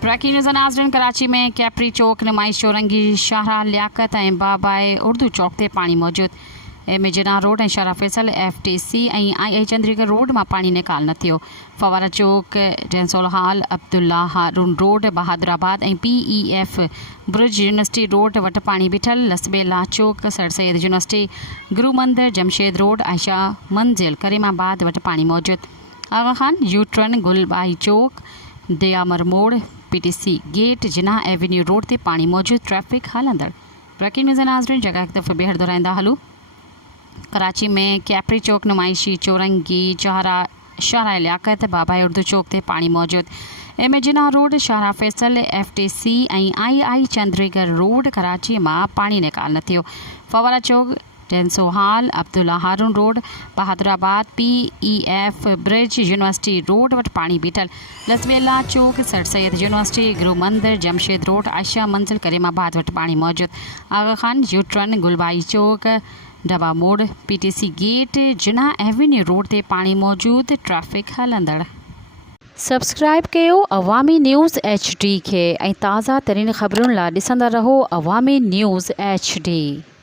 Breaking news नाज़रीन। कराची में कैपरी चौक नुमाइश चौरंगी शाहरा लियाकत ऐं बाबाए उर्दू चौक ते पानी मौजूद। में जिना रोड ऐं शाहरा फैसल FTC ऐं आई चंद्रीगढ़ रोड में पानी निकाल न थियो। फवारा चौक डेंसोल हाल अब्दुल्ला हारून रोड बहादुराबाद ऐं PEF ब्रिज यूनिवर्सिटी रोड वटि पानी बीठल। लसबेला चौक सर सैद यूनिवर्सिटी गुरु मंदिर जमशेद रोड आयशा मंजिल करीमाबाद वटि पानी मौजूद। आगा खान यूट्रन गुलबाई चौक दयामर मोड़ PTC गेट जिना एवेन्यू रोड ते पानी मौजूद। ट्रैफिक हलंदड़। ब्रेकिंग न्यूज़ नाज़रीन जगह एक दफ़ो बेहद दोहराईंदा हलूं। कराची में कैपरी चौक नुमाइशी चौरंगी शाहरा लियाकत बाबाए उर्दू चौक ते पानी मौजूद। में जिना रोड शाहरा फैसल FTC ऐं आई चंद्रीगढ़ रोड कराची में पानी निकाल न थियो। Fawara Chowk Denso hall Abdullah Haroon road Bahadurabad PEF bridge university road वटि पानी बीठल। लसबेला चौक सर सैद यूनिवर्सिटी गुरु मंदिर जमशेद रोड आयशा मंजिल करीमाबाद वटि पानी मौजूद। आगा खान यूट्रन गुलबाई चौक डबा मोड़ PTC गेट जिना एवेन्यू रोड ते पानी मौजूद। ट्रैफिक हलंदड़। सब्सक्राइब कयो अवामी न्यूज़ HD खे ऐं ताज़ा तरीन ख़बरुनि लाइ ॾिसंदा रहो अवामी न्यूज़ HD।